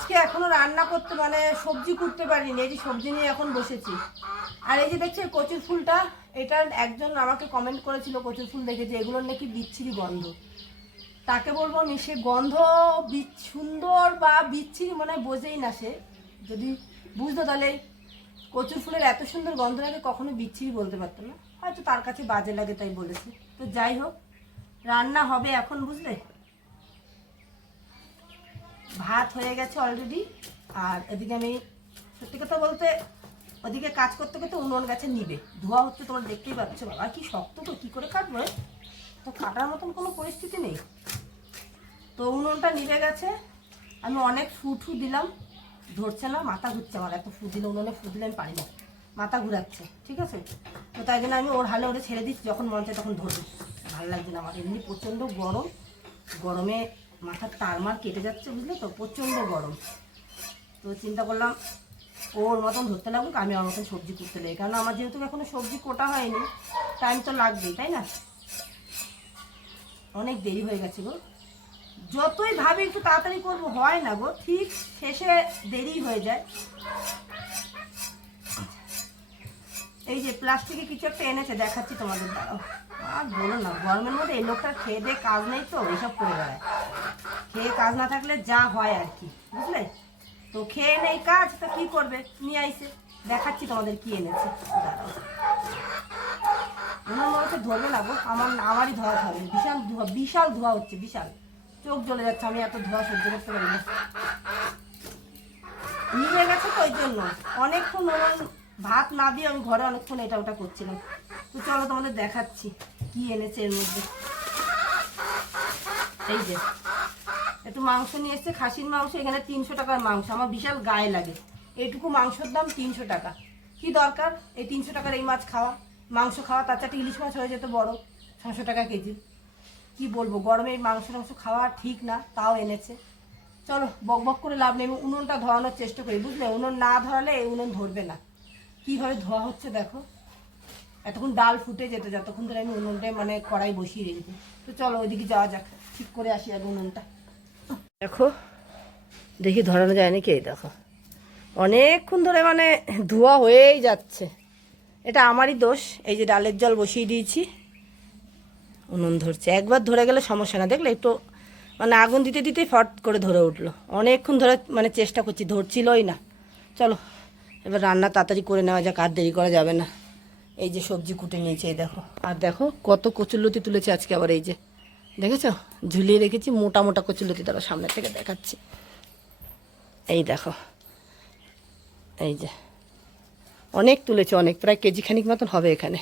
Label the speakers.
Speaker 1: আজকে এখনও রান্না করতে মানে সবজি করতে পারিনি। এই যে সবজি নিয়ে এখন বসেছি। আর এই যে দেখছি কচুর ফুলটা, এটা একজন আমাকে কমেন্ট করেছিল কচুর ফুল দেখে যে এগুলোর নাকি বিচ্ছিরি গন্ধ। তাকে বলব আমি সে গন্ধ সুন্দর বা বিচ্ছিরি মনে হয় বোঝেই না সে। যদি বুঝতো তাহলে কচুর ফুলের এত সুন্দর গন্ধ লাগে কখনো বিচ্ছিরি বলতে পারতো না। হয়তো তার কাছে বাজে লাগে তাই বলেছে। তো যাই হোক, রান্না হবে এখন, বুঝলে? ভাত হয়ে গেছে অলরেডি আর এদিকে আমি, সত্যি কথা বলতে, ওদিকে কাজ করতে করতে উনুন গাছে নিবে। ধোয়া হচ্ছে, তোমরা দেখতেই পাচ্ছ। বাবা, কি শক্ত তো, কী করে কাটবো? তো কাটার মতন কোনো পরিস্থিতি নেই। তো উনুনটা নিভে গেছে। আমি অনেক ফু ঠু দিলাম। ধরছে না, মাথা ঘুরছে আমার, এত ফু দিলে উনুনে ফু দিলে আমি পারি না। মাথা ঘুরাচ্ছে, ঠিক আছে? তো তাই জন্য আমি ওর হালে ওরে ছেড়ে দিচ্ছি, যখন মন চায় তখন ধরবে। ভালো লাগছে না আমার, এমনি প্রচণ্ড গরম। গরমে মাথার টারমার কেটে যাচ্ছে, বুঝলে তো? প্রচণ্ড গরম। তো চিন্তা করলাম, ওর মতন ধরতে লাগুক, আমি আমার মতন সবজি করতে লাগি কারণ আমার যেহেতু এখনও সবজি কোটা হয়নি টাইম তো লাগবেই, তাই না? অনেক দেরি হয়ে গেছে গো। যতই ভাবি একটু তাড়াতাড়ি করব, হয় না গো, ঠিক শেষে দেরি হয়ে যায়। এই যে প্লাস্টিকে কিছু একটা এনেছে, দেখাচ্ছি তোমাদের আর বলো না, গরমের মধ্যে এই লোকটা খেয়ে দিয়ে কাজ নেই তো এইসব করে বেড়ায়। খেয়ে কাজ না থাকলে যা হয় আর কি, বুঝলে? তো খেয়ে নেই কাজ, তো কি করবে? নিয়ে আইসে, দেখাচ্ছি তোমাদের কি এনেছে। ওনার মনে ধরবে না গো, আমার আমারই ধোয়া হবে বিশাল ধোয়া বিশাল ধোয়া হচ্ছে, বিশাল। চোখ জ্বলে যাচ্ছে, আমি এত ধোয়া সহ্য করতে পারি না। নিয়ে গেছে তো ওই জন্য। অনেকক্ষণ ওনার ভাত না দিয়ে আমি ঘরে অনেকক্ষণ এটা ওটা করছিলাম। তো চলো তোমাদের দেখাচ্ছি, কি এনেছে এর মধ্যে। এই যে একটু মাংস নিয়ে এসছে, খাসির মাংস, এখানে তিনশো টাকার মাংস, আমার বিশাল গায়ে লাগে। এইটুকু মাংসর দাম তিনশো টাকা। কি দরকার? এই তিনশো টাকার এই মাছ খাওয়া। মাংস খাওয়া, তার চারটে ইলিশ মাছ হয়ে যেত বড় ছশো টাকা কেজি। কি বলব, গরমে মাংস টাংস খাওয়া ঠিক না, তাও এনেছে। চলো, বক বক করে লাভ নেই উনুনটা ধরানোর চেষ্টা করি, বুঝলে? উনুন না ধরালে এই উনুন ধরবে না। কীভাবে ধোয়া হচ্ছে দেখো। এতক্ষণ ডাল ফুটে যেত, যতক্ষণ ধরে আমি উনুনটায় মানে কড়াই বসিয়ে রেখেছি। তো চলো, ওইদিকে যাওয়া যাক, ঠিক করে আসি আগে উনুনটা। দেখো, দেখি ধরানো যায় নাকি এই দেখো। অনেকক্ষণ ধরে মানে ধোয়া হয়েই যাচ্ছে। এটা আমারই দোষ, এই যে ডালের জল বসিয়ে দিয়েছি। উনুন ধরছে। একবার ধরে গেলে সমস্যা না। দেখলে একটু মানে আগুন দিতে দিতেই ফট করে ধরে উঠল। অনেকক্ষণ ধরে মানে চেষ্টা করছি, ধরছিলই না। চলো, এবার রান্না তাড়াতাড়ি করে নেওয়া যাক, আর দেরি করা যাবে না। এই যে সবজি কুটে নিয়েছে, এই দেখো। আর দেখো, কত কচুরলতি তুলেছে আজকে আবার এই যে। দেখেছ? ঝুলিয়ে রেখেছি মোটা মোটা কচুরলতি তারা সামনে থেকে দেখাচ্ছি। এই দেখো। এই যে। অনেক তুলেছে, অনেক, প্রায় কেজি খানিক মতন হবে এখানে।